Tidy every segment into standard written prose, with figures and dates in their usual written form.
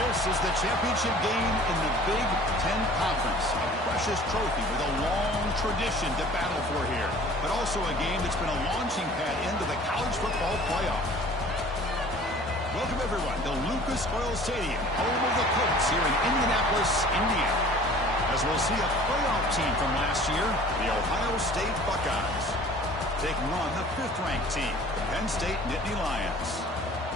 This is the championship game in the Big Ten Conference. A precious trophy with a long tradition to battle for here. But also a game that's been a launching pad into the college football playoff. Welcome, everyone, to Lucas Oil Stadium, home of the Colts here in Indianapolis, Indiana. As we'll see a playoff team from last year, the Ohio State Buckeyes, taking on the 5th-ranked team, the Penn State Nittany Lions.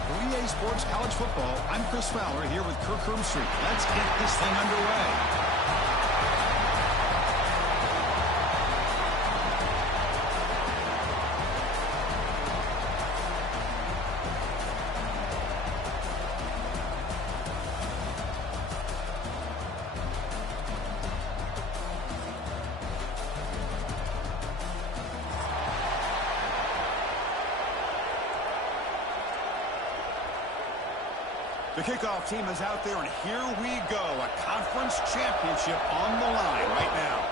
For EA Sports College Football, I'm Chris Fowler here with Kirk Herbstreit. Let's get this thing underway. The kickoff team is out there, and here we go. A conference championship on the line right now.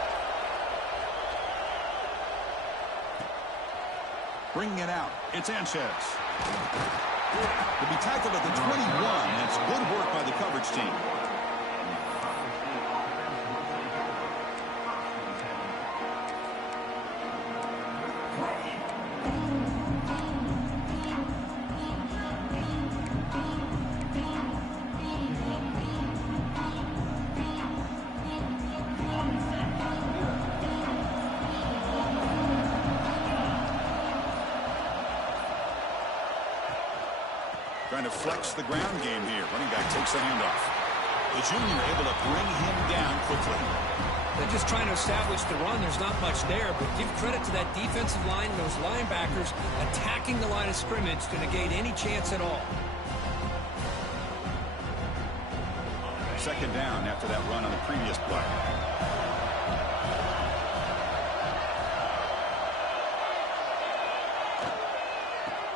Bringing it out, it's Sanchez. He'll be tackled at the 21. That's good work by the coverage team. Trying to flex the ground game here. Running back takes the handoff. The junior able to bring him down quickly. They're just trying to establish the run. There's not much there, but give credit to that defensive line and those linebackers attacking the line of scrimmage to negate any chance at all. Second down after that run on the previous play.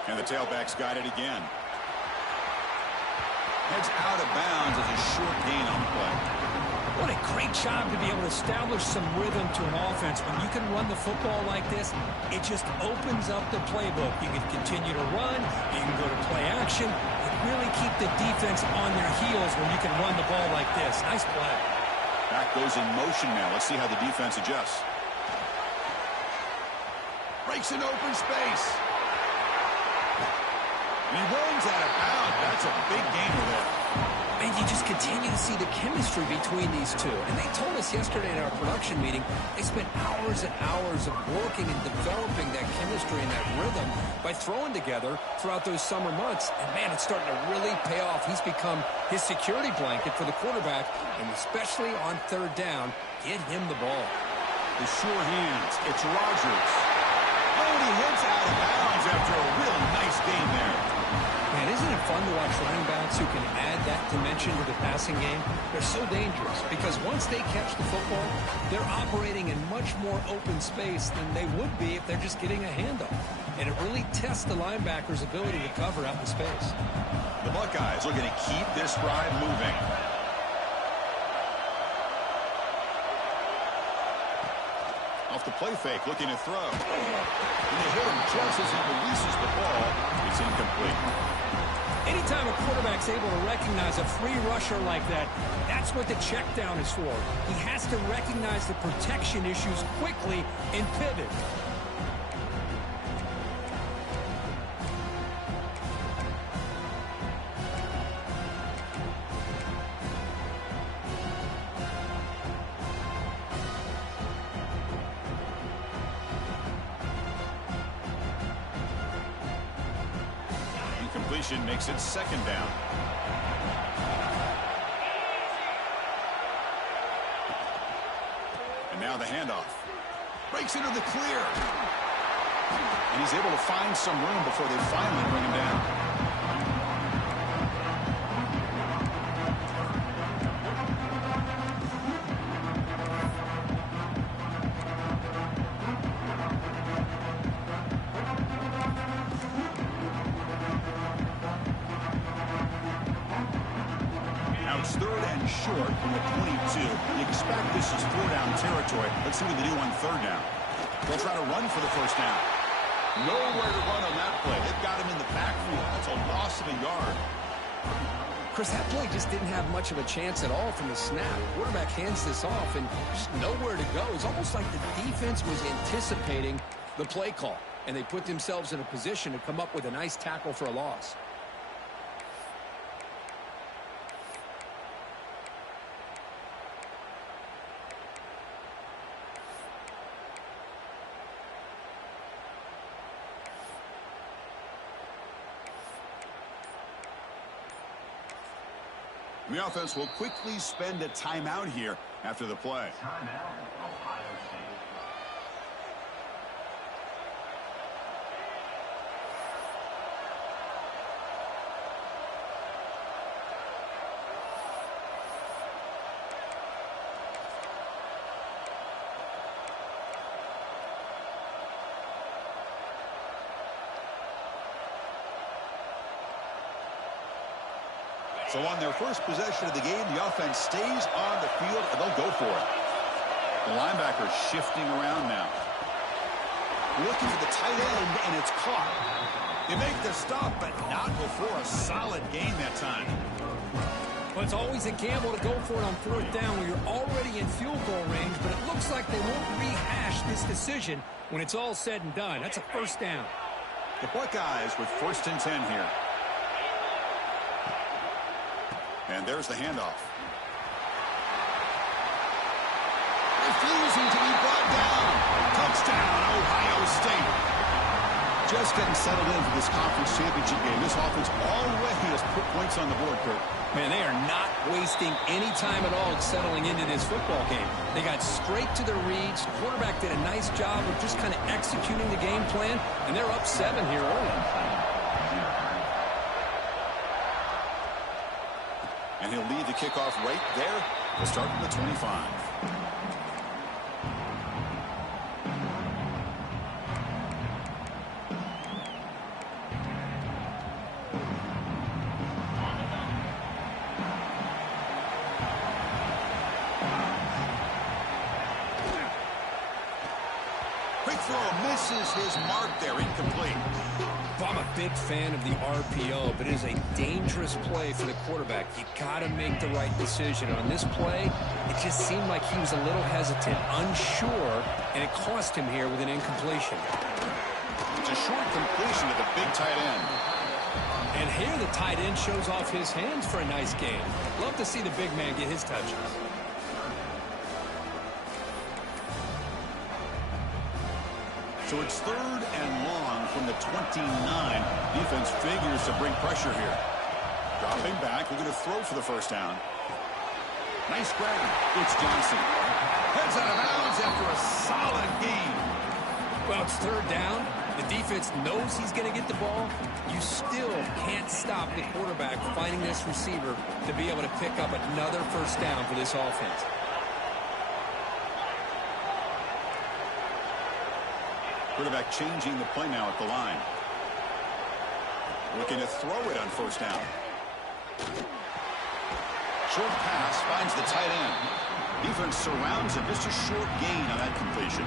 And the tailback's got it again. Heads out of bounds as a short gain on the play. What a great job to be able to establish some rhythm to an offense. When you can run the football like this, it just opens up the playbook. You can continue to run. You can go to play action. And really keep the defense on their heels when you can run the ball like this. Nice play. Back goes in motion now. Let's see how the defense adjusts. Breaks an open space. And he runs out of bounds. That's a big gainer there. And you just continue to see the chemistry between these two. And they told us yesterday in our production meeting, they spent hours and hours of working and developing that chemistry and that rhythm by throwing together throughout those summer months. And, man, it's starting to really pay off. He's become his security blanket for the quarterback, and especially on third down, get him the ball. The sure hands. It's Rogers. Oh, and he hits out of bounds after a real nice gain there. Man, isn't it fun to watch running backs who can add that dimension to the passing game? They're so dangerous because once they catch the football, they're operating in much more open space than they would be if they're just getting a handoff. And it really tests the linebacker's ability to cover out the space. The Buckeyes looking to keep this drive moving. Off the play fake, looking to throw. And they hit him just as he releases the ball. It's incomplete. Anytime a quarterback's able to recognize a free rusher like that, that's what the check down is for. He has to recognize the protection issues quickly and pivot. Makes it second down. And now the handoff. Breaks into the clear. And he's able to find some room before they finally bring him down. Short from the 22. You expect this is third-down territory. Let's see what they do on third down. They'll try to run for the first down. Nowhere to run on that play. They've got him in the backfield. That's a loss of a yard. Chris, that play just didn't have much of a chance at all from the snap. Quarterback hands this off and just nowhere to go. It's almost like the defense was anticipating the play call, and they put themselves in a position to come up with a nice tackle for a loss. The offense will quickly spend a timeout here after the play. Timeout, Ohio State. So on their first possession of the game, the offense stays on the field, and they'll go for it. The linebacker shifting around now. Looking for the tight end, and it's caught. They make the stop, but not before a solid gain that time. Well, it's always a gamble to go for it on fourth down when you're already in field goal range, but it looks like they won't rehash this decision when it's all said and done. That's a first down. The Buckeyes with 1st and 10 here. And there's the handoff. Refusing to be brought down. Touchdown, Ohio State. Just getting settled in for this conference championship game. This offense already has put points on the board, Kurt. Man, they are not wasting any time at all settling into this football game. They got straight to their reads. Quarterback did a nice job of just kind of executing the game plan, and they're up 7 here early. And he'll lead the kickoff right there to start from the 25. Quick throw misses his mark there, incomplete. I'm a big fan of the RPO, but it is a dangerous play for the quarterback. You got to make the right decision. On this play, it just seemed like he was a little hesitant, unsure, and it cost him here with an incompletion. It's a short completion to the big tight end. And here the tight end shows off his hands for a nice game. Love to see the big man get his touches. So it's 3rd and long from the 29. Defense figures to bring pressure here. Dropping back, we're going to throw for the first down. Nice grab. It's Johnson. Heads out of bounds after a solid gain. Well, it's 3rd down. The defense knows he's going to get the ball. You still can't stop the quarterback finding this receiver to be able to pick up another first down for this offense. Quarterback changing the play now at the line. Looking to throw it on first down. Short pass finds the tight end. Defense surrounds him. Just a short gain on that completion.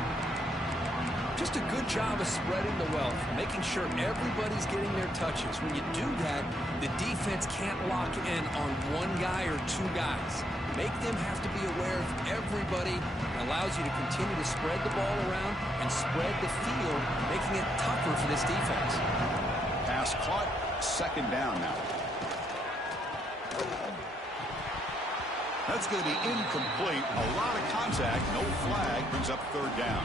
Just a good job of spreading the wealth, making sure everybody's getting their touches. When you do that, the defense can't lock in on one guy or 2 guys. Make them have to be aware of everybody. It allows you to continue to spread the ball around and spread the field, making it tougher for this defense. Pass caught. 2nd down now. That's going to be incomplete. A lot of contact. No flag. Brings up 3rd down.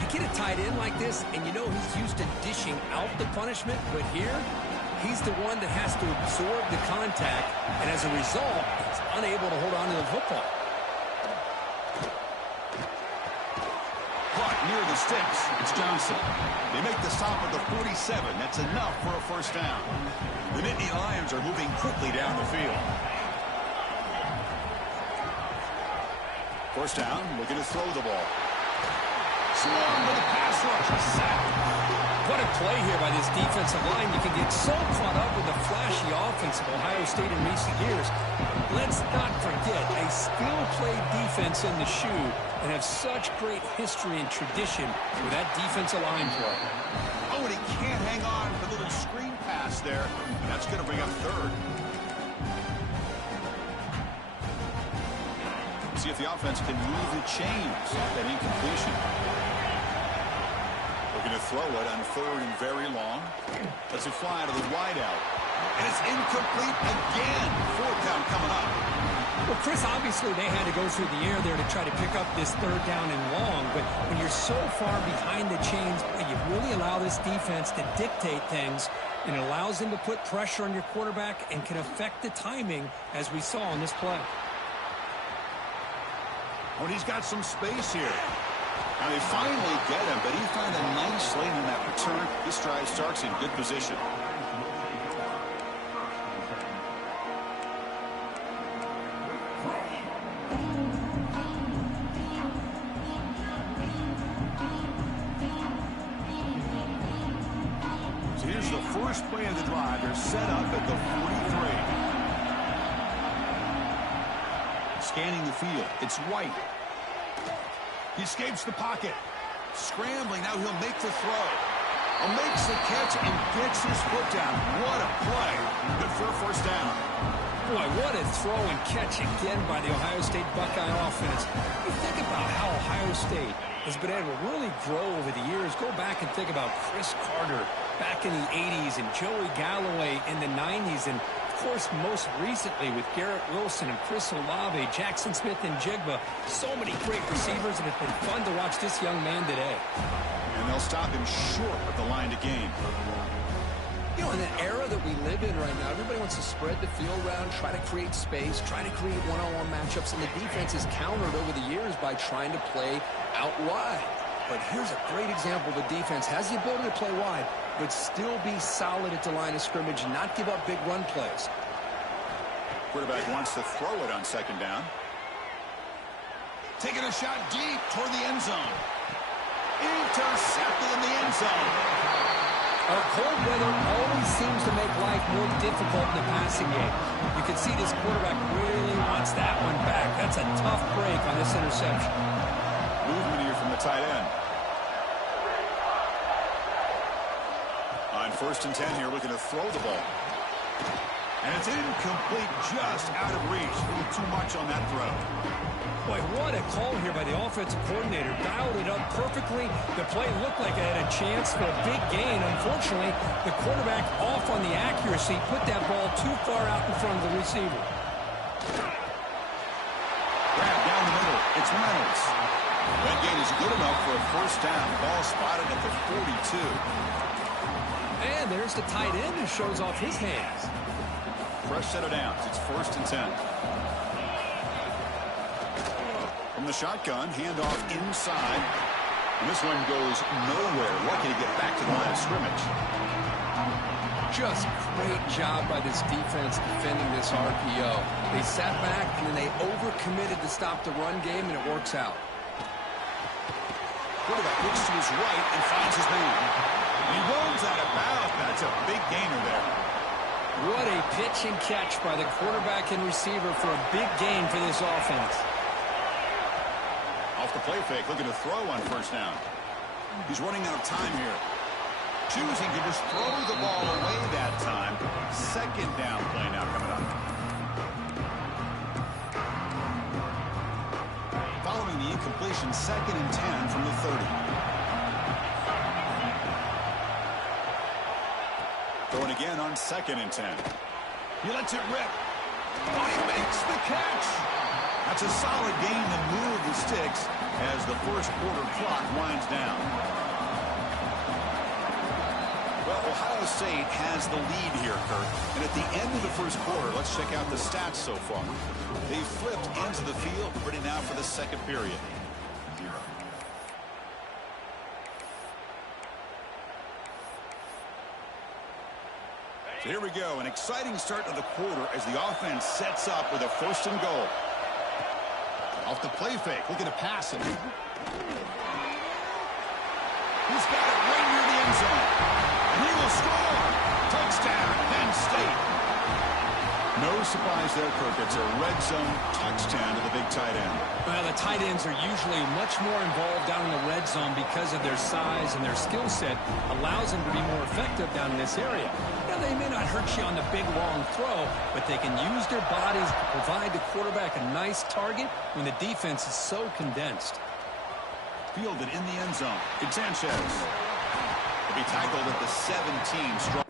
You get a tight end like this, and you know he's used to dishing out the punishment, but here, he's the one that has to absorb the contact, and as a result, he's unable to hold on to the football. Caught near the sticks. It's Johnson. They make the stop at the 47. That's enough for a first down. The Nittany Lions are moving quickly down the field. First down, looking to throw the ball. Swarm with a pass rush. A sack. What a play here by this defensive line. You can get so caught up with the flashy offense of Ohio State in recent years. Let's not forget a skill-played defense in the shoe and have such great history and tradition with that defensive line play. Oh, and he can't hang on for the little screen pass there. And that's going to bring up 3rd. See if the offense can move the chains off that incompletion. Looking to throw it on 3rd and very long. Lets it fly to the wide out. And it's incomplete again. 4th down coming up. Well, Chris, obviously they had to go through the air there to try to pick up this 3rd down and long. But when you're so far behind the chains, you really allow this defense to dictate things. And it allows them to put pressure on your quarterback and can affect the timing, as we saw on this play. Well, he's got some space here. Now they finally get him, but he found a nice lane in that return. This drive starts in good position. So here's the first play of the drive. They're set up at the 43. Scanning the field. It's White. He escapes the pocket. Scrambling. Now he'll make the throw. Makes the catch and gets his foot down. What a play. Good for a 1st down. Boy, what a throw and catch again by the Ohio State Buckeye offense. You think about how Ohio State has been able to really grow over the years. Go back and think about Chris Carter back in the 80s and Joey Galloway in the 90s. And, of course, most recently with Garrett Wilson and Chris Olave, Jackson Smith and Jigba. So many great receivers, and it's been fun to watch this young man today. And they'll stop him short of the line to gain. You know, in the era that we live in right now, everybody wants to spread the field around, try to create space, try to create one-on-one matchups, and the defense is countered over the years by trying to play out wide. But here's a great example. The defense has the ability to play wide, but still be solid at the line of scrimmage and not give up big run plays. Quarterback wants to throw it on 2nd down. Taking a shot deep toward the end zone. Intercepted in the end zone. Cold weather always seems to make life more difficult in the passing game. You can see this quarterback really wants that one back. That's a tough break on this interception. Movement here from the tight end. On 1st and 10 here, looking to throw the ball. And it's incomplete, just out of reach. Too much on that throw. Boy, what a call here by the offensive coordinator. Dialed it up perfectly. The play looked like it had a chance for a big gain. Unfortunately, the quarterback off on the accuracy, put that ball too far out in front of the receiver. Grab down the middle. It's Reynolds. That gain is good enough for a 1st down. Ball spotted at the 42. And there's the tight end who shows off his hands. Fresh set of downs. It's 1st and 10. From the shotgun, handoff inside. And this one goes nowhere. Lucky to get back to the line of scrimmage. Just great job by this defense defending this RPO. They sat back and then they overcommitted to stop the run game, and it works out. Quarterback looks to his right and finds his man. He runs out of bounds. That's a big gainer there. What a pitch and catch by the quarterback and receiver for a big gain for this offense. Off the play fake, looking to throw on 1st down. He's running out of time here. Choosing to just throw the ball away that time. 2nd down play now coming up. Following the incompletion, 2nd and 10 from the 30. Going again on 2nd and 10. He lets it rip. Oh, he makes the catch. That's a solid gain to move the sticks as the 1st quarter clock winds down. Well, Ohio State has the lead here, Kurt. And at the end of the 1st quarter, let's check out the stats so far. They flipped ends of the field, ready now for the 2nd period. So here we go, an exciting start to the quarter as the offense sets up with a 1st and goal. Off the play fake, looking to pass it. He's got it right near the end zone. And he will score. Touchdown, Penn State. No surprise there, Kirk. It's a red zone touchdown to the big tight end. Well, the tight ends are usually much more involved down in the red zone because of their size, and their skill set allows them to be more effective down in this area. Now, they may not hurt you on the big, long throw, but they can use their bodies to provide the quarterback a nice target when the defense is so condensed. Fielded in the end zone. It's Sanchez. He'll be tackled at the 17. Strong.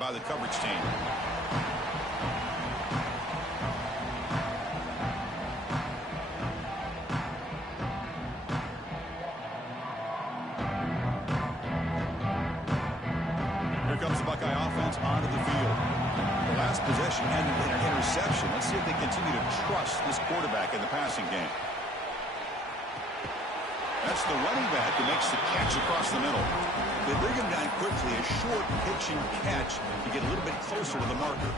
By the coverage team. Here comes the Buckeye offense onto the field. The last possession ended in an interception. Let's see if they continue to trust this quarterback in the passing game. That's the running back who makes the catch across the middle. They bring him down quickly, a short pitch and catch to get a little bit closer to the marker.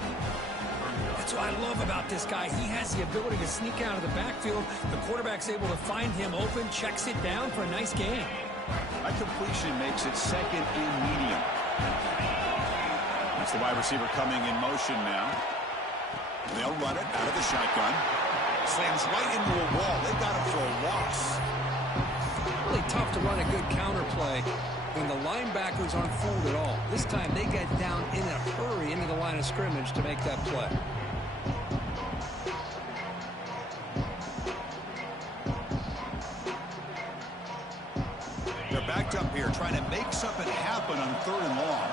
That's what I love about this guy. He has the ability to sneak out of the backfield. The quarterback's able to find him open, checks it down for a nice gain. That completion makes it second and medium. That's the wide receiver coming in motion now. They'll run it out of the shotgun. Slams right into a wall. They got him for a loss. Really tough to run a good counter play when the linebackers aren't fooled at all. This time they get down in a hurry into the line of scrimmage to make that play. They're backed up here trying to make something happen on 3rd and long.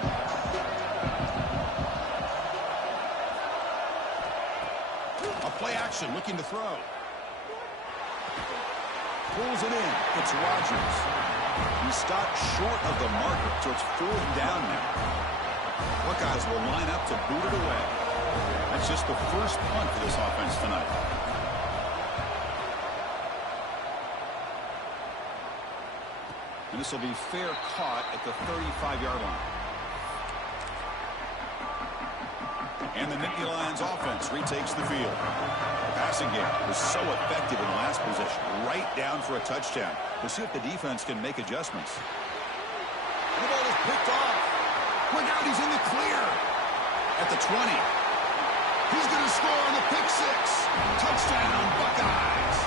A play action looking to throw. Pulls it in. It's Rodgers. He stopped short of the marker, so it's 4th down now. Buckeyes will line up to boot it away. That's just the first punt for this offense tonight. And this will be fair caught at the 35-yard line. And the Nittany Lions offense retakes the field. The passing game was so effective in the last possession, right down for a touchdown. We'll see if the defense can make adjustments. And the ball is picked off. Look out, he's in the clear. At the 20. He's going to score on the pick six. Touchdown, Buckeyes.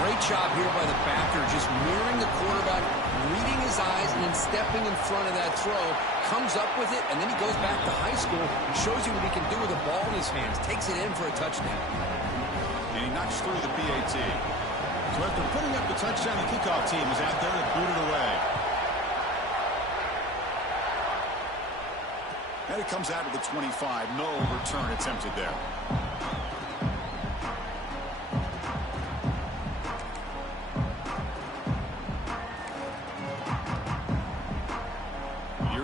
Great job here by the backer, just mirroring the quarterback, reading his eyes, and then stepping in front of that throw. Comes up with it, and then he goes back to high school, shows you what he can do with the ball in his hands, takes it in for a touchdown. And he knocks through the PAT. So after putting up the touchdown, the kickoff team is out there to boot it away. And it comes out of the 25. No return attempted there.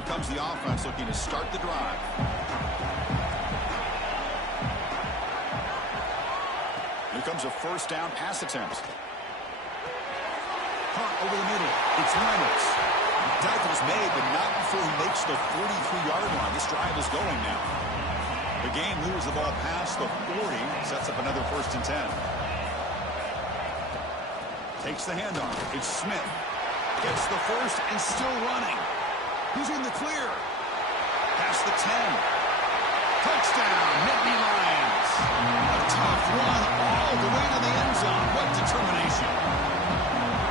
Comes the offense looking to start the drive. Here comes a 1st down pass attempt. Hunt over the middle. It's Reynolds. Tackle's made, but not before he makes the 43-yard line. This drive is going now. The game moves the ball past the 40, sets up another 1st and 10. Takes the handoff. It's Smith. Gets the first and still running. He's in the clear. Past the 10. Touchdown, Nittany Lions. A tough run all the way to the end zone. What determination.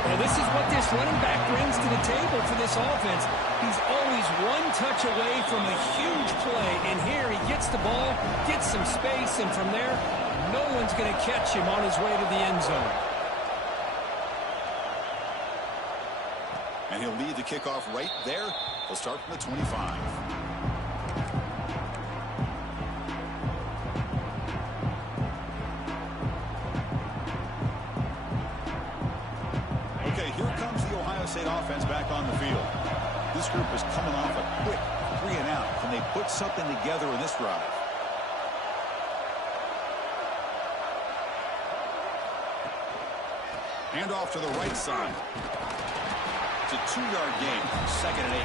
Well, this is what this running back brings to the table for this offense. He's always one touch away from a huge play. And here he gets the ball, gets some space, and from there, no one's going to catch him on his way to the end zone. And he'll lead the kickoff right there. He'll start from the 25. Okay, here comes the Ohio State offense back on the field. This group is coming off a quick 3 and out. Can they put something together in this drive? Hand off to the right side. It's a 2-yard gain. 2nd and 8.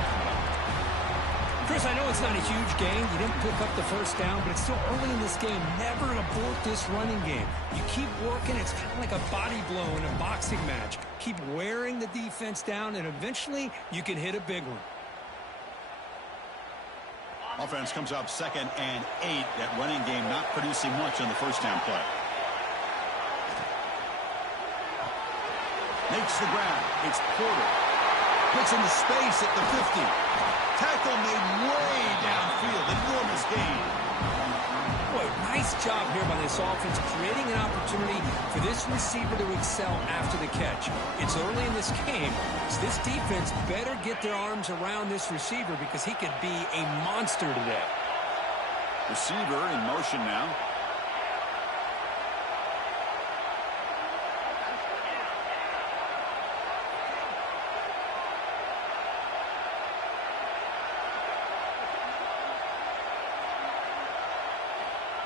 Chris, I know it's not a huge gain. You didn't pick up the first down, but it's still early in this game. Never abort this running game. You keep working. It's kind of like a body blow in a boxing match. Keep wearing the defense down, and eventually you can hit a big one. Offense comes up 2nd and 8. That running game not producing much on the first down play. Makes the grab. It's Porter. Puts into space at the 50. Tackle made way downfield. Enormous gain. Boy, nice job here by this offense, creating an opportunity for this receiver to excel after the catch. It's early in this game, so this defense better get their arms around this receiver because he could be a monster today. Receiver in motion now.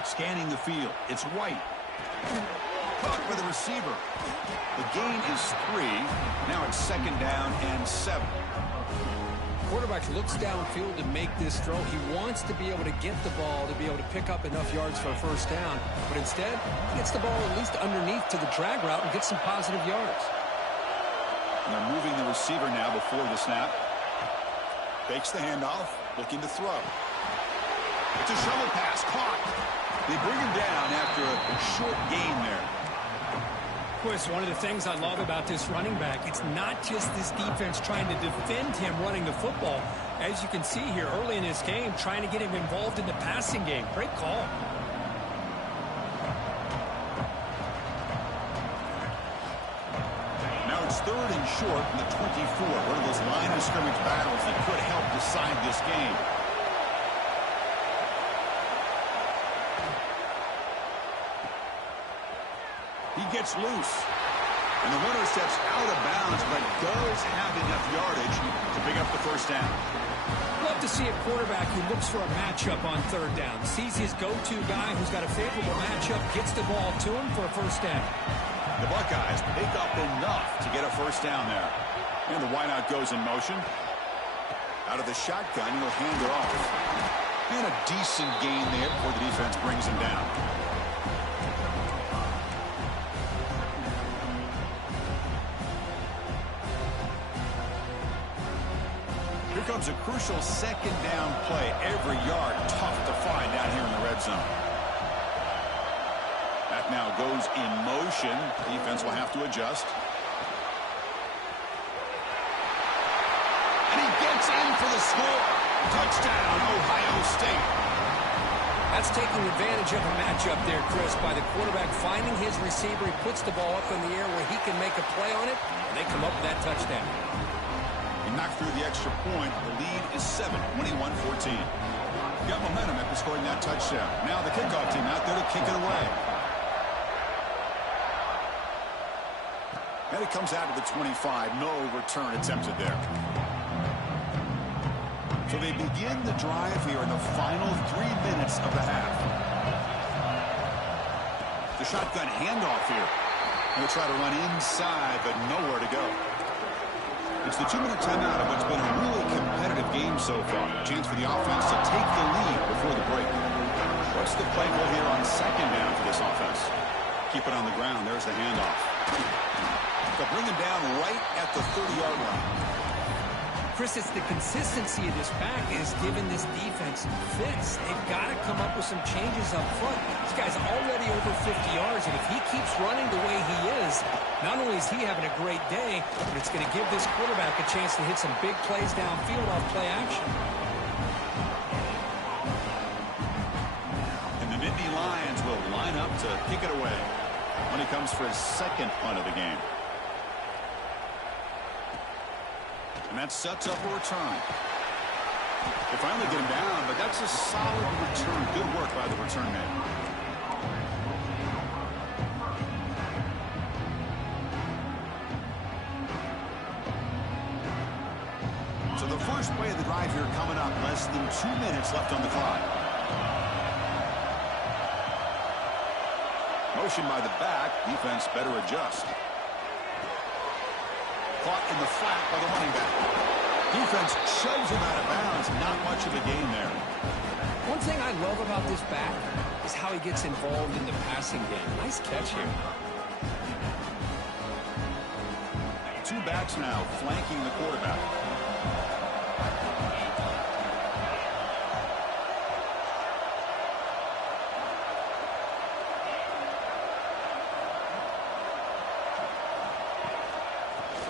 Scanning the field. It's White. Caught by the receiver. The gain is 3. Now it's 2nd down and 7. Quarterback looks downfield to make this throw. He wants to be able to get the ball to be able to pick up enough yards for a first down. But instead, he gets the ball at least underneath to the drag route and gets some positive yards. And they're moving the receiver now before the snap. Fakes the handoff. Looking to throw. It's a shovel pass. Caught. They bring him down after a short gain there. Chris, one of the things I love about this running back, it's not just this defense trying to defend him running the football. As you can see here early in this game, trying to get him involved in the passing game. Great call. Now it's 3rd and short from the 24. One of those line of scrimmage battles that could help decide this game. He gets loose. And the runner steps out of bounds, but does have enough yardage to pick up the first down. Love to see a quarterback who looks for a matchup on 3rd down. Sees his go-to guy who's got a favorable matchup, gets the ball to him for a first down. The Buckeyes pick up enough to get a first down there. And the wideout goes in motion. Out of the shotgun, he'll hand it off. And a decent gain there before the defense brings him down. Here comes a crucial 2nd down play. Every yard tough to find down here in the red zone. That now goes in motion. Defense will have to adjust. And he gets in for the score. Touchdown, Ohio State. That's taking advantage of a matchup there, Chris, by the quarterback finding his receiver. He puts the ball up in the air where he can make a play on it, and they come up with that touchdown. He knocked through the extra point. The lead is 7, 21-14. Got momentum after scoring that touchdown. Now the kickoff team out there to kick it away. And it comes out to the 25. No return attempted there. So they begin the drive here in the final 3 minutes of the half. The shotgun handoff here. They'll try to run inside, but nowhere to go. It's the 2-minute timeout of what's been a really competitive game so far. A chance for the offense to take the lead before the break. What's the play call here on 2nd down for this offense? Keep it on the ground. There's the handoff. They'll bring him down right at the 30-yard line. Chris, it's the consistency of this back is giving this defense fits. They've got to come up with some changes up front. This guy's already over 50 yards, and if he keeps running the way he is, not only is he having a great day, but it's going to give this quarterback a chance to hit some big plays downfield off play action. And the Nittany Lions will line up to kick it away when he comes for his 2nd punt of the game. And that sets up a return. They finally get him down, but that's a solid return. Good work by the return man. So the first play of the drive here coming up. Less than 2 minutes left on the clock. Motion by the back. Defense better adjust. caught in the flat by the running back. Defense shoves him out of bounds. Not much of a gain there. One thing I love about this back is how he gets involved in the passing game. Nice catch here. Two backs now flanking the quarterback.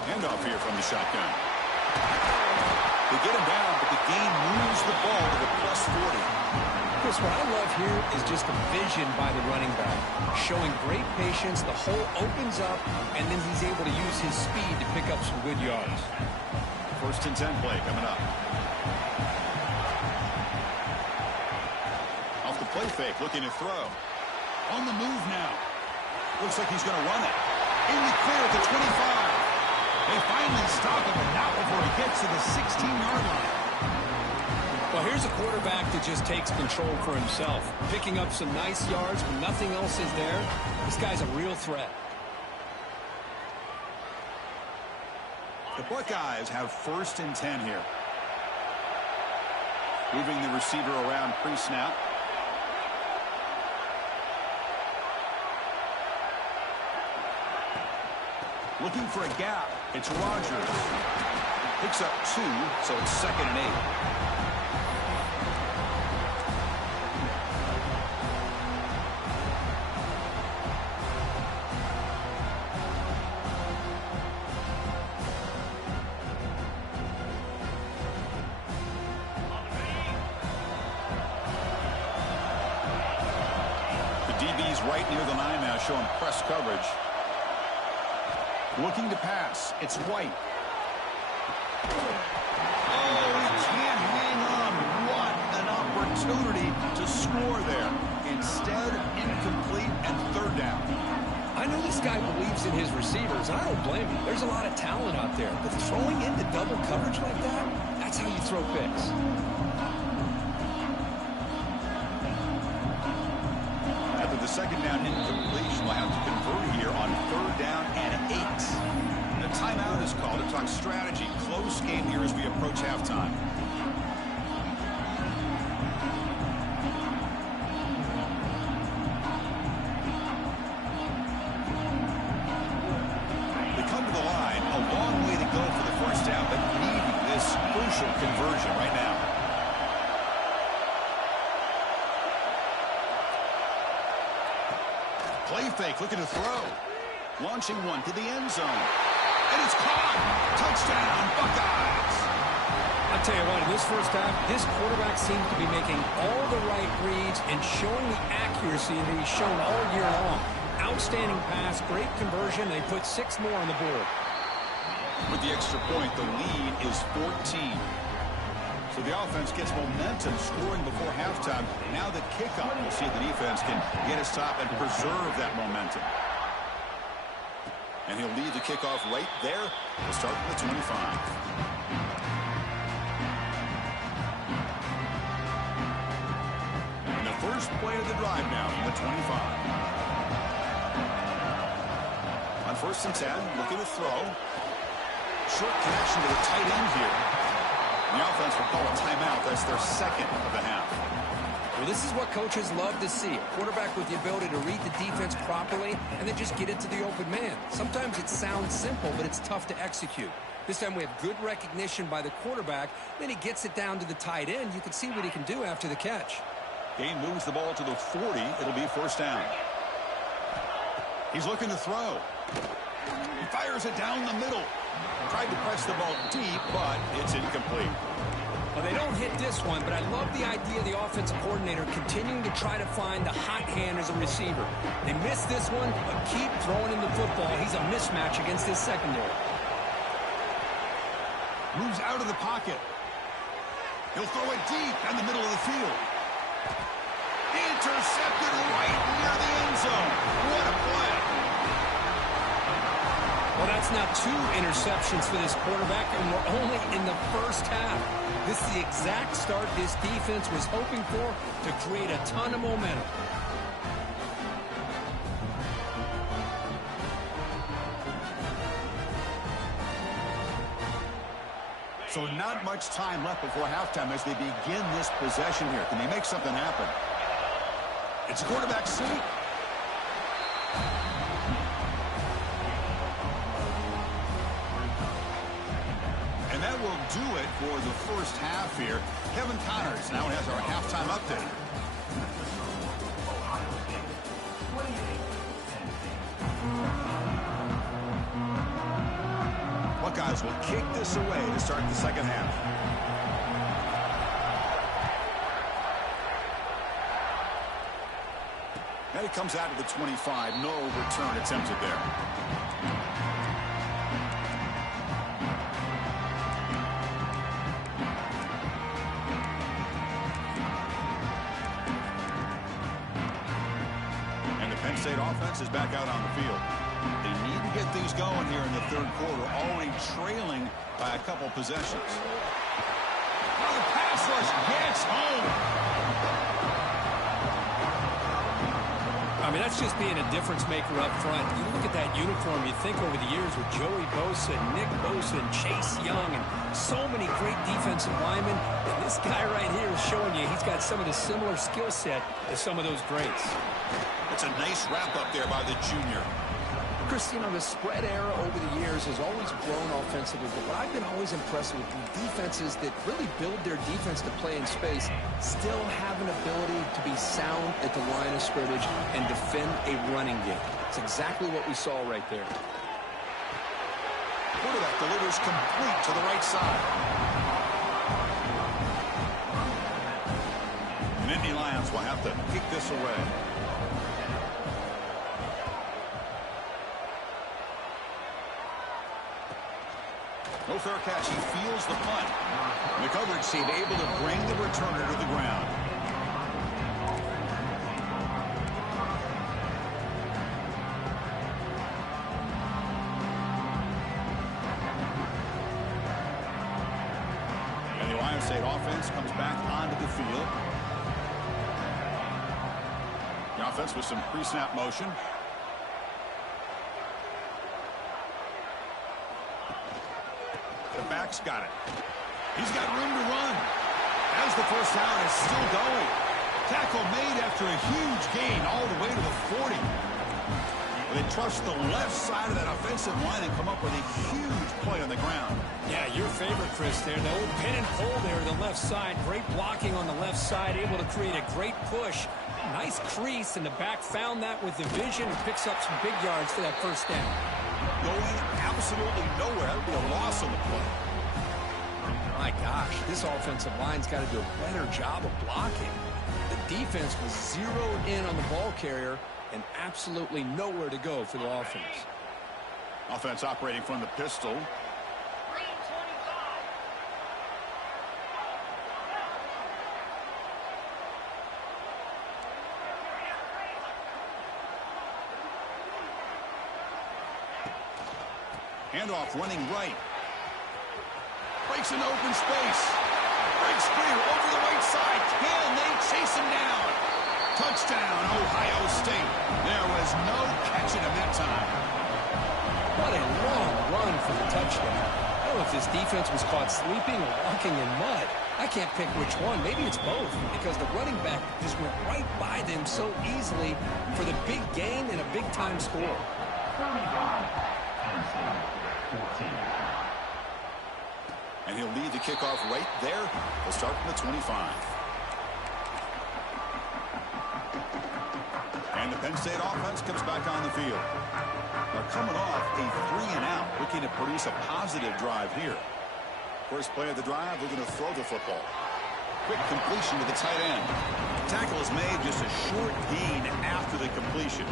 Handoff here from the shotgun. They get him down, but the gain moves the ball to the +40. Chris, what I love here is just the vision by the running back. Showing great patience, the hole opens up, and then he's able to use his speed to pick up some good yards. 1st and 10 play coming up. Off the play fake, looking to throw. On the move now. Looks like he's going to run it. In the clear at the 25. They finally stop him, but not before he gets to the 16-yard line. Well, here's a quarterback that just takes control for himself, picking up some nice yards when nothing else is there. This guy's a real threat. The Buckeyes have 1st and 10 here. Moving the receiver around pre-snap. Looking for a gap. It's Rodgers. Picks up 2, so it's 2nd and 8. The DB's right near the line now, showing press coverage. Looking to pass. It's White. Oh, he can't hang on. What an opportunity to score there. Instead, incomplete and 3rd down. I know this guy believes in his receivers, and I don't blame him. There's a lot of talent out there, but throwing into double coverage like that, that's how you throw picks. After the 2nd down incompletion, we'll have to convert here on 3rd down and 8. The timeout is called to talk strategy. Close game here as we approach halftime. They come to the line. A long way to go for the 1st down, but needing this crucial conversion right now. Play fake, looking to throw. Launching one to the end zone. And it's caught. Touchdown, Buckeyes. I'll tell you what, in this 1st half, this quarterback seems to be making all the right reads and showing the accuracy that he's shown all year long. Outstanding pass, great conversion. They put 6 more on the board. With the extra point, the lead is 14. So the offense gets momentum scoring before halftime. Now the kickoff. We'll see if the defense can get a stop and preserve that momentum. And he'll lead the kickoff right there. We'll start with the 25. And the first play of the drive now from the 25. On 1st and 10, looking to throw. Short connection to the tight end here. The offense will call a timeout. That's their 2nd of the half. Well, this is what coaches love to see. A quarterback with the ability to read the defense properly and then just get it to the open man. Sometimes it sounds simple, but it's tough to execute. This time we have good recognition by the quarterback. Then he gets it down to the tight end. You can see what he can do after the catch. Gain moves the ball to the 40. It'll be 1st down. He's looking to throw. He fires it down the middle. Tried to press the ball deep, but it's incomplete. Well, they don't hit this one, but I love the idea of the offensive coordinator continuing to try to find the hot hand as a receiver. They missed this one, but keep throwing him the football. He's a mismatch against his secondary. Moves out of the pocket. He'll throw it deep down the middle of the field. Intercepted right near the end zone. What a play. Well, that's now 2 interceptions for this quarterback, and we're only in the 1st half. This is the exact start this defense was hoping for to create a ton of momentum. So not much time left before halftime as they begin this possession here. Can they make something happen? It's a quarterback sneak. And that will do it for the first half here. Kevin Connors now has our halftime update. Buckeyes will kick this away to start the second half. And he comes out of the 25. No return attempted there. And the Penn State offense is back out on the field. They need to get things going here in the third quarter, already trailing by a couple possessions. Oh, the pass rush gets home. I mean, that's just being a difference maker up front. You look at that uniform, you think over the years with Joey Bosa, Nick Bosa, and Chase Young, and so many great defensive linemen. And this guy right here is showing you he's got some of the similar skill set as some of those greats. It's a nice wrap up there by the junior. Chris, you know, the spread era over the years has always grown offensively, but what I've been always impressed with defenses that really build their defense to play in space still have an ability to be sound at the line of scrimmage and defend a running game. It's exactly what we saw right there. Quarterback delivers complete to the right side. And Indy Lions will have to kick this away. No fair catch. He feels the punt. The coverage team able to bring the returner to the ground. And the Ohio State offense comes back onto the field. The offense with some pre-snap motion. Back's got it. He's got room to run. As the first down is still going. Tackle made after a huge gain all the way to the 40. They trust the left side of that offensive line and come up with a huge play on the ground. Yeah, your favorite, Chris, there. The old pin and pull there to the left side. Great blocking on the left side. Able to create a great push. Nice crease, and the back found that with the vision and picks up some big yards for that first down. Going absolutely nowhere. That would be a loss on the play. My gosh, this offensive line's got to do a better job of blocking. The defense was zeroed in on the ball carrier and absolutely nowhere to go for the offense. Offense operating from the pistol. Handoff running right. Breaks into open space. Breaks clear over the right side. Can they chase him down? Touchdown, Ohio State. There was no catching him that time. What a long run for the touchdown. I don't know if this defense was caught sleeping or walking in mud. I can't pick which one. Maybe it's both, because the running back just went right by them so easily for the big gain and a big-time score. And he'll lead the kickoff right there. He'll start from the 25. And the Penn State offense comes back on the field. They're coming off a 3-and-out, looking to produce a positive drive here. First play of the drive, we're going to throw the football. Quick completion to the tight end. Tackle is made, just a short gain after the completion.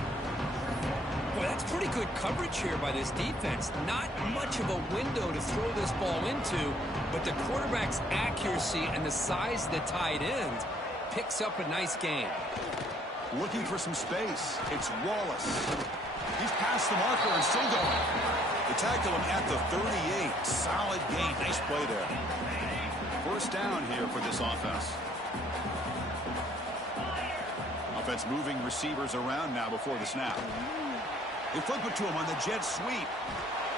Boy, that's pretty good coverage here by this defense. Not much of a window to throw this ball into, but the quarterback's accuracy and the size of the tight end picks up a nice gain. Looking for some space. It's Wallace. He's past the marker and still going. They tackle him at the 38. Solid gain. Nice play there. First down here for this offense. Offense moving receivers around now before the snap. They flip it to him on the jet sweep.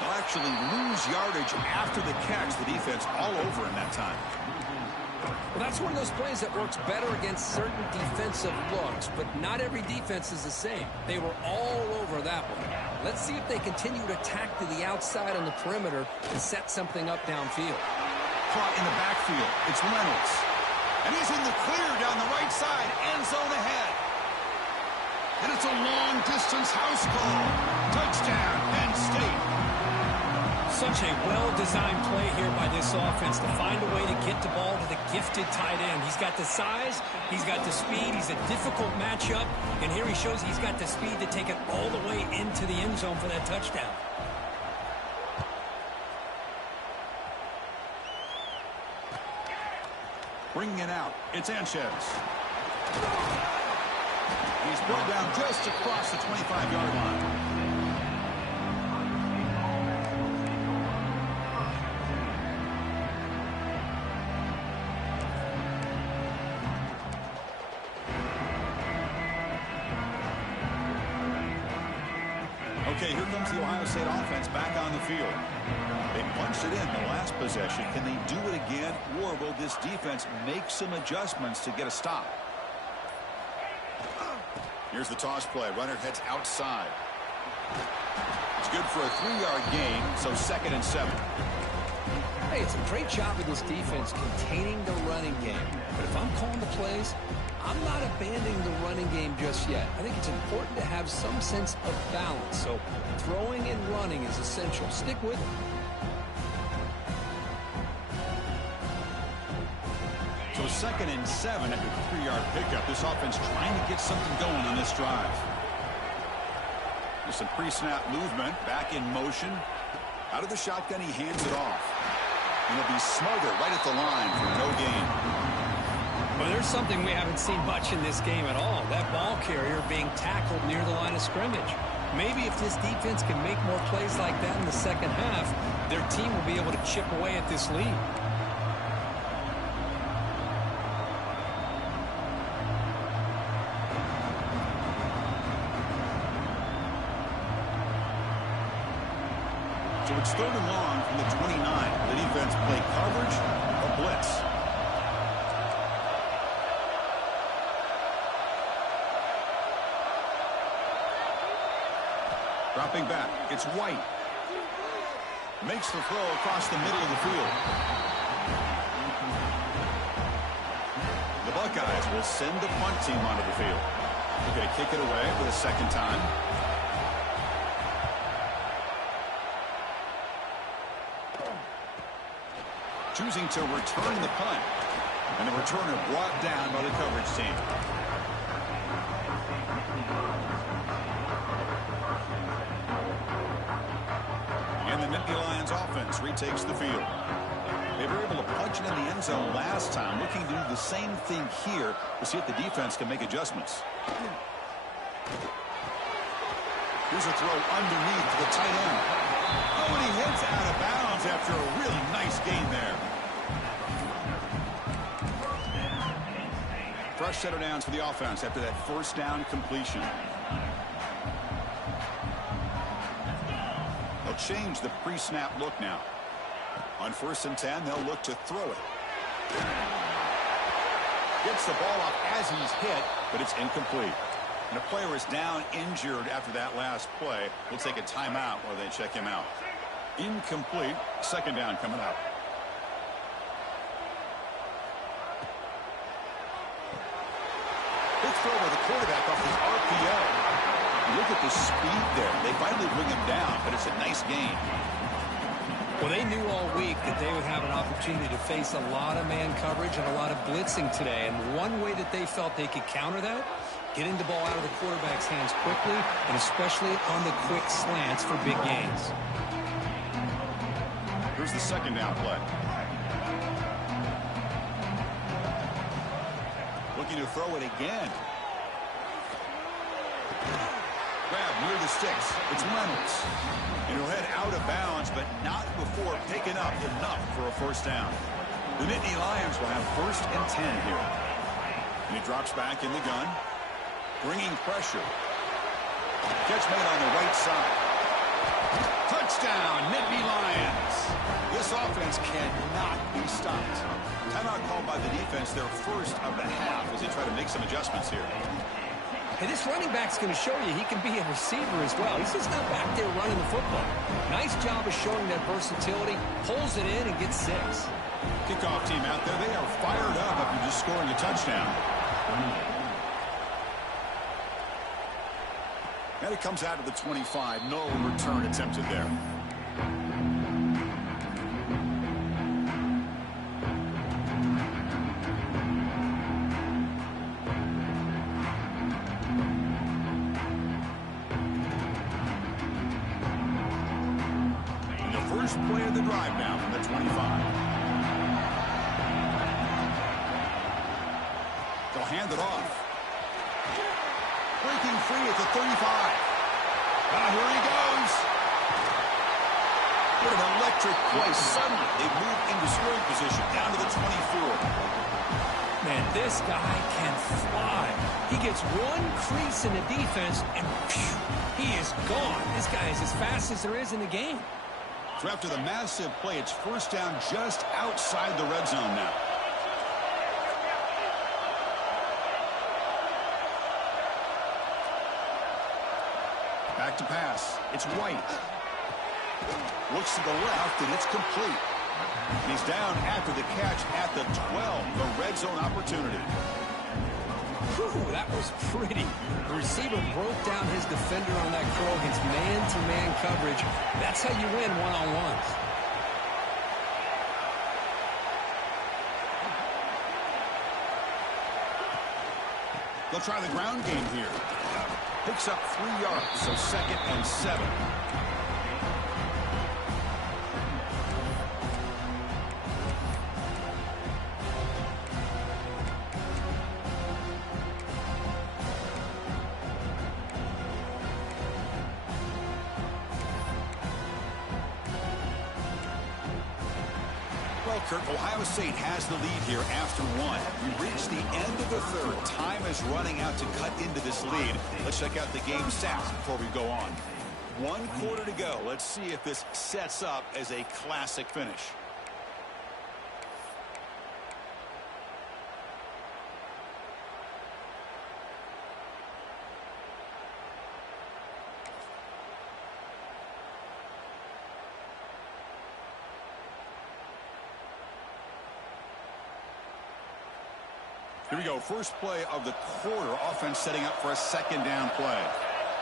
They'll actually lose yardage after the catch. The defense all over in that time. Well, that's one of those plays that works better against certain defensive looks, but not every defense is the same. They were all over that one. Let's see if they continue to attack to the outside on the perimeter and set something up downfield. Caught in the backfield. It's Reynolds. And he's in the clear down the right side. End zone ahead. And it's a long-distance house call. Touchdown, Penn State. Such a well-designed play here by this offense to find a way to get the ball to the gifted tight end. He's got the size, he's got the speed, he's a difficult matchup, and here he shows he's got the speed to take it all the way into the end zone for that touchdown. Bringing it out, it's Sanchez. He's brought down just across the 25-yard line. Okay, here comes the Ohio State offense back on the field. They punched it in the last possession. Can they do it again, or will this defense make some adjustments to get a stop? Here's the toss play. Runner heads outside. It's good for a 3-yard gain, so 2nd and 7. Hey, it's a great job of this defense containing the running game. But if I'm calling the plays, I'm not abandoning the running game just yet. I think it's important to have some sense of balance. So throwing and running is essential. Stick with it. So 2nd and 7 after the 3-yard pickup. This offense trying to get something going on this drive. There's some pre-snap movement. Back in motion. Out of the shotgun, he hands it off. And he'll be smothered right at the line for no gain. Well, there's something we haven't seen much in this game at all. That ball carrier being tackled near the line of scrimmage. Maybe if this defense can make more plays like that in the second half, their team will be able to chip away at this lead. So it's 3rd and long from the 29. The defense play coverage or blitz. Dropping back, it's White. Makes the throw across the middle of the field. The Buckeyes will send the punt team onto the field. They're going to kick it away for the 2nd time. Choosing to return the punt. And the returner brought down by the coverage team. And the Nittany Lions offense retakes the field. They were able to punch it in the end zone last time, looking to do the same thing here to see if the defense can make adjustments. Here's a throw underneath to the tight end. Oh, and he heads out of bounds after a really nice gain there. Fresh set of downs for the offense after that 1st down completion. They'll change the pre-snap look now. On 1st and 10, they'll look to throw it. Gets the ball off as he's hit, but it's incomplete. And a player is down injured after that last play. We'll take a timeout while they check him out. Incomplete. 2nd down coming up. Good throw by the quarterback off the RPO. Look at the speed there. They finally bring him down, but it's a nice gain. Well, they knew all week that they would have an opportunity to face a lot of man coverage and a lot of blitzing today. And one way that they felt they could counter that, getting the ball out of the quarterback's hands quickly, and especially on the quick slants for big gains. Here's the 2nd down play. Looking to throw it again. Grab near the sticks. It's Reynolds. And he'll head out of bounds, but not before picking up enough for a 1st down. The Nittany Lions will have 1st and 10 here. And he drops back in the gun. Bringing pressure. Catch made on the right side. Touchdown, Nittany Lions. This offense cannot be stopped. Timeout called by the defense, their first of the half, as they try to make some adjustments here. And this running back's going to show you he can be a receiver as well. He's just not back there running the football. Nice job of showing that versatility. Pulls it in and gets 6. Kickoff team out there, they are fired up after just scoring a touchdown. And it comes out of the 25. No return attempted there. And the first play of the drive now from the 25. They'll hand it off. Breaking free at the 35. Here he goes. What an electric play. Suddenly, they move into scoring position down to the 24. Man, this guy can fly. He gets one crease in the defense, and phew, he is gone. This guy is as fast as there is in the game. So after the massive play, it's first down just outside the red zone now. Back to pass. It's White. Looks to the left, and it's complete. He's down after the catch at the 12. The red zone opportunity. Whew, that was pretty. The receiver broke down his defender on that curl against man-to-man coverage. That's how you win one-on-ones. They'll try the ground game here. Picks up 3 yards, so 2nd and 7. Well, Kirk, Ohio State has the lead here after 1. We reached the end of the third. Time is running out to cut into this lead. Let's check out the game stats before we go on. 1 quarter to go. Let's see if this sets up as a classic finish. Here we go. First play of the quarter. Offense setting up for a 2nd down play.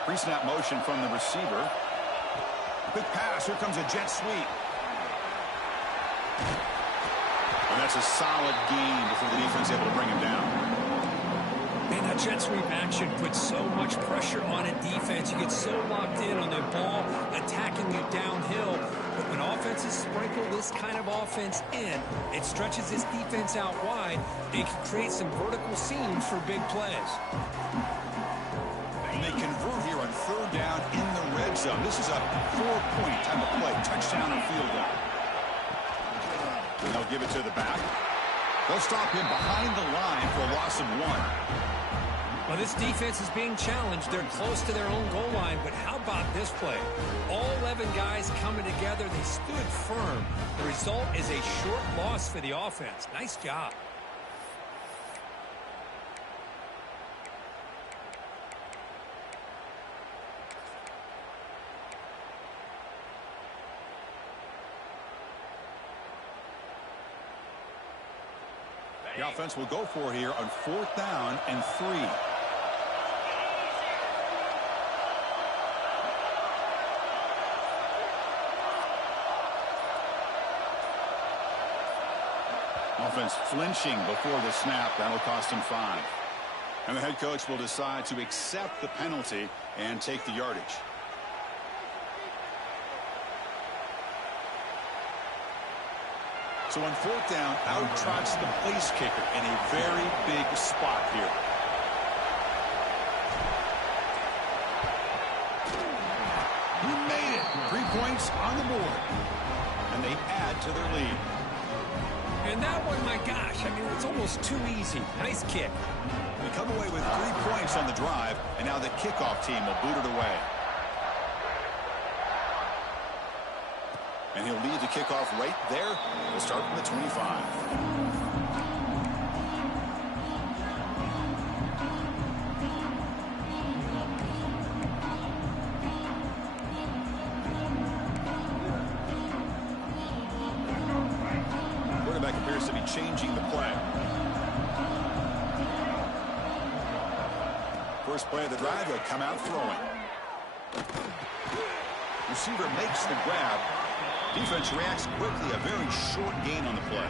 Pre-snap motion from the receiver. Quick pass. Here comes a jet sweep. And that's a solid gain before the defense able to bring him down. Man, that jet sweep action puts so much pressure on a defense. You get so locked in on the ball, attacking you downhill. But when offenses sprinkle this kind of offense in, it stretches this defense out wide and can create some vertical seams for big plays. And they convert here on 3rd down in the red zone. This is a 4-point time of play. Touchdown or field goal. And they'll give it to the back. They'll stop him behind the line for a loss of 1. Well, this defense is being challenged. They're close to their own goal line, but how about this play? All 11 guys coming together. They stood firm. The result is a short loss for the offense. Nice job. The offense will go for here on 4th down and 3. Offense flinching before the snap. That'll cost him 5. And the head coach will decide to accept the penalty and take the yardage. So on 4th down, out trots the place kicker in a very big spot here. He made it. 3 points on the board. And they add to their lead. And that one, my gosh, I mean, it's almost too easy. Nice kick. We come away with 3 points on the drive, and now the kickoff team will boot it away. And he'll lead the kickoff right there. We'll start from the 25. Quarterback appears to be changing the play. First play of the drive, they'll come out throwing. Receiver makes the grab. Defense reacts quickly. A very short gain on the play.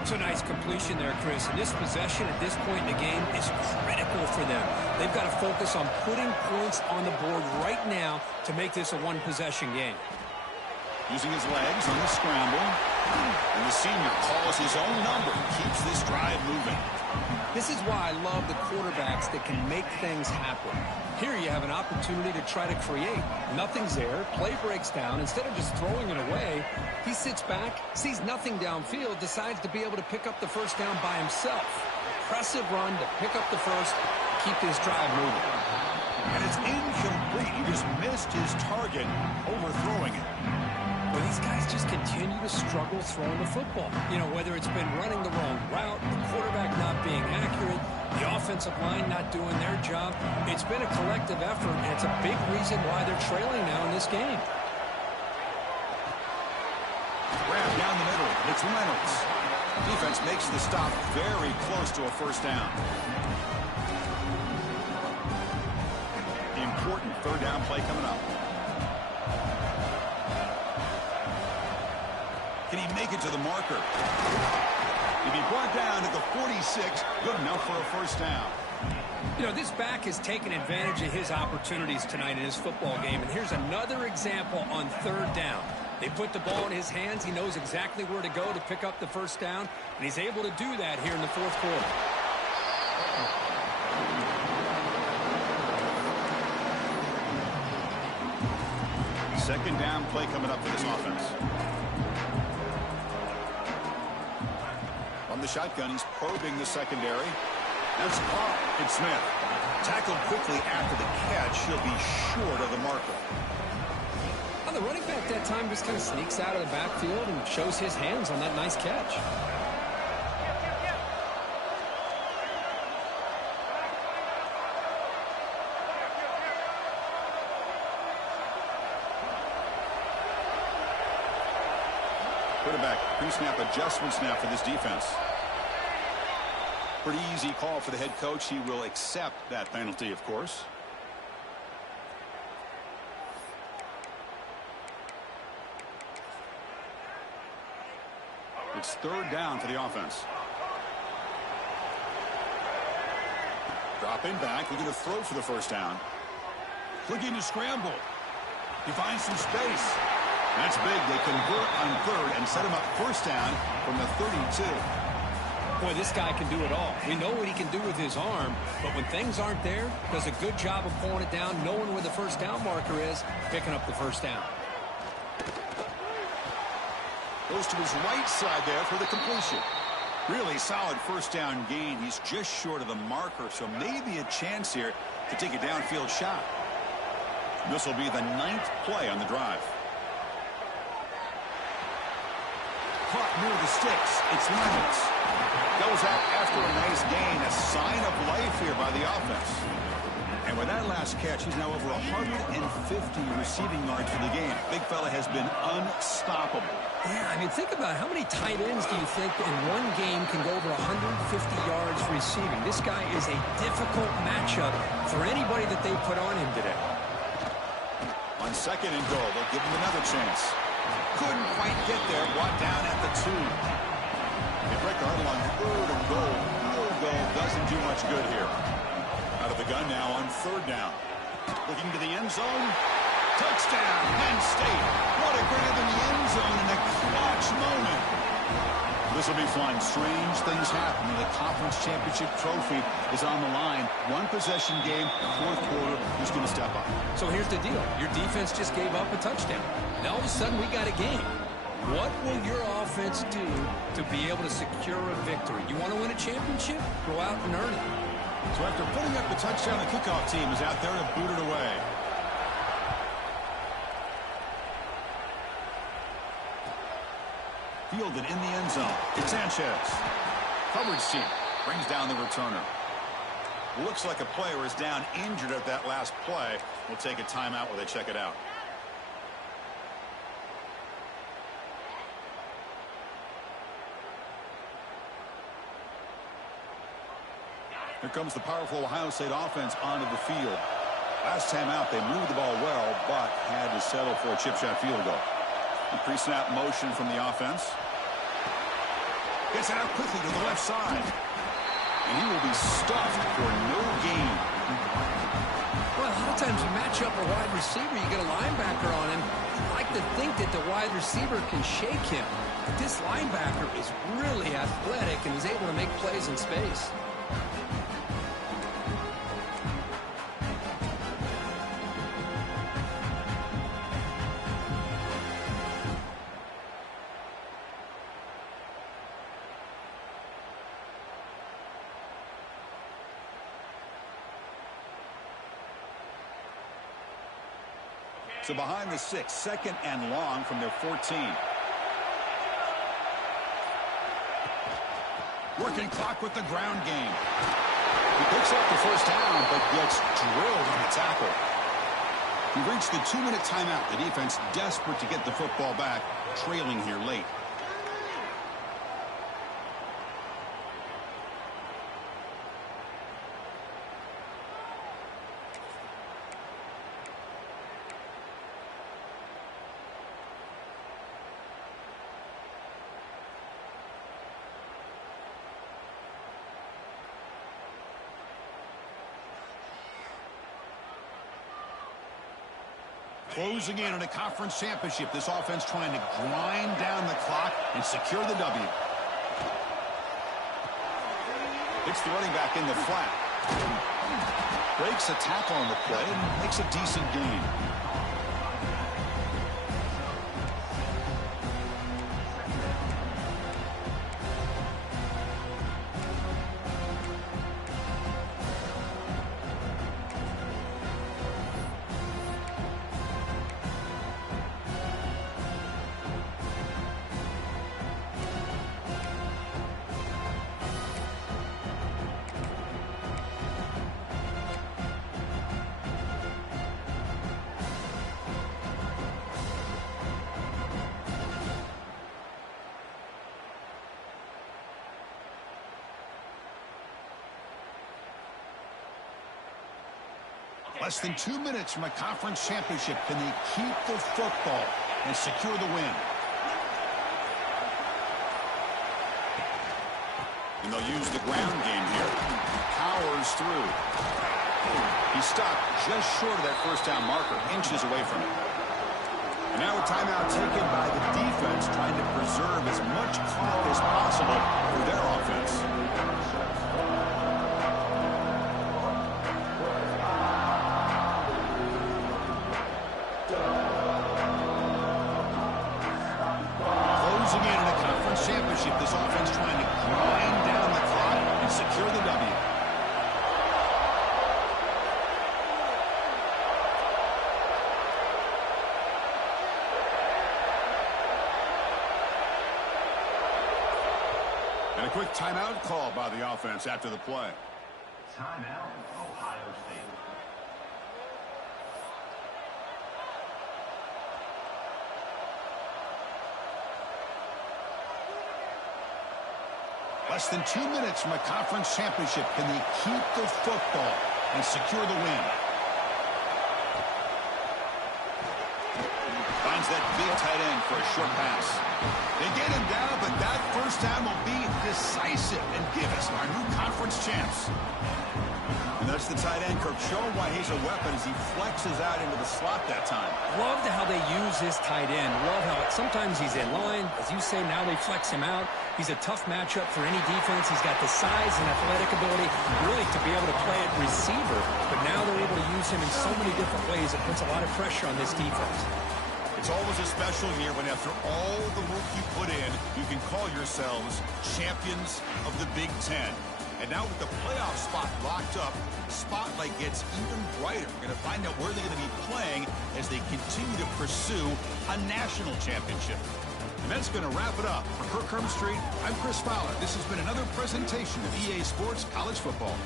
It's a nice completion there, Chris. And this possession at this point in the game is critical for them. They've got to focus on putting points on the board right now to make this a one-possession game. Using his legs on the scramble. And the senior calls his own number. Keeps this drive moving. This is why I love the quarterbacks that can make things happen. Here you have an opportunity to try to create. Nothing's there. Play breaks down. Instead of just throwing it away, he sits back, sees nothing downfield, decides to be able to pick up the first down by himself. Impressive run to pick up the first, keep this drive moving. And it's incomplete. He just missed his target, overthrowing it. Well, these guys just continue to struggle throwing the football. You know, whether it's been running the wrong route, the quarterback not being accurate, the offensive line not doing their job. It's been a collective effort, and it's a big reason why they're trailing now in this game. Grab down the middle. It's Reynolds. Defense makes the stop very close to a first down. Important third down play coming up. Can he make it to the marker? He'll be brought down at the 46. Good enough for a first down. You know, this back has taken advantage of his opportunities tonight in his football game. And here's another example on third down. They put the ball in his hands. He knows exactly where to go to pick up the first down. And he's able to do that here in the fourth quarter. Second down play coming up for this offense. On the shotgun, he's probing the secondary. That's caught. It's Smith. Tackled quickly after the catch. He'll be short of the marker. Well, the running back that time just kind of sneaks out of the backfield and shows his hands on that nice catch. Quarterback pre-snap adjustments now for this defense. Pretty easy call for the head coach. He will accept that penalty, of course. It's third down for the offense. Dropping back, looking to throw for the first down. Looking to scramble. He finds some space. That's big. They convert on third and set him up first down from the 32. Boy, this guy can do it all. We know what he can do with his arm, but when things aren't there, does a good job of pulling it down, knowing where the first down marker is, picking up the first down. Goes to his right side there for the completion. Really solid first down gain. He's just short of the marker, so maybe a chance here to take a downfield shot. This will be the 9th play on the drive. Caught near the sticks. It's Reynolds. Goes out after a nice gain. A sign of life here by the offense. And with that last catch, he's now over 150 receiving yards for the game. Big fella has been unstoppable. Yeah, I mean, think about how many tight ends do you think in one game can go over 150 yards receiving? This guy is a difficult matchup for anybody that they put on him today. On second and goal, they'll give him another chance. Couldn't quite get there, brought down at the 2. And Rick Arnold on third and goal. Field goal doesn't do much good here. Out of the gun now on third down. Looking to the end zone. Touchdown, Penn State. What a grab in the end zone in a clutch moment. This will be fun. Strange things happen. The conference championship trophy is on the line. One possession game, fourth quarter. Who's going to step up? So here's the deal. Your defense just gave up a touchdown. Now all of a sudden we got a game. What will your offense do to be able to secure a victory? You want to win a championship? Go out and earn it. So after putting up the touchdown, the kickoff team is out there to boot it away. Fielded in the end zone. It's Sanchez. Coverage team brings down the returner. Looks like a player is down injured at that last play. We'll take a timeout while they check it out. Here comes the powerful Ohio State offense onto the field. Last time out, they moved the ball well, but had to settle for a chip shot field goal. Pre-snap motion from the offense. Gets it out quickly to the left side. And he will be stuffed for no gain. Well, a lot of times you match up a wide receiver, you get a linebacker on him. You like to think that the wide receiver can shake him. But this linebacker is really athletic and he's able to make plays in space. So behind the 6, second and long from their 14. Working clock with the ground game. He picks up the first down, but gets drilled on the tackle. He reached the 2-minute timeout. The defense desperate to get the football back, trailing here late. Closing in on a conference championship. This offense trying to grind down the clock and secure the W. It's the running back in the flat. Breaks a tackle on the play and makes a decent gain. Less than 2 minutes from a conference championship. Can they keep the football and secure the win? And they'll use the ground game here. Powers through. He stopped just short of that first down marker, inches away from it. And now a timeout taken by the defense, trying to preserve as much clock as possible for their offense. This offense trying to grind down the clock and secure the W. And a quick timeout call by the offense after the play. Timeout, Ohio State. Less than 2 minutes from a conference championship. Can they keep the football and secure the win? Finds that big tight end for a short pass. They get him down, but that first down will be decisive and give us our new conference champs. And that's the tight end, Kirk, showing why he's a weapon as he flexes out into the slot that time. Loved how they use this tight end. Love how sometimes he's in line. As you say, now they flex him out. He's a tough matchup for any defense. He's got the size and athletic ability really to be able to play at receiver. But now they're able to use him in so many different ways. It puts a lot of pressure on this defense. It's always a special year when after all the work you put in, you can call yourselves champions of the Big Ten. And now with the playoff spot locked up, the spotlight gets even brighter. We're going to find out where they're going to be playing as they continue to pursue a national championship. And that's going to wrap it up. For Kirk Herbstreit, I'm Chris Fowler. This has been another presentation of EA Sports College Football.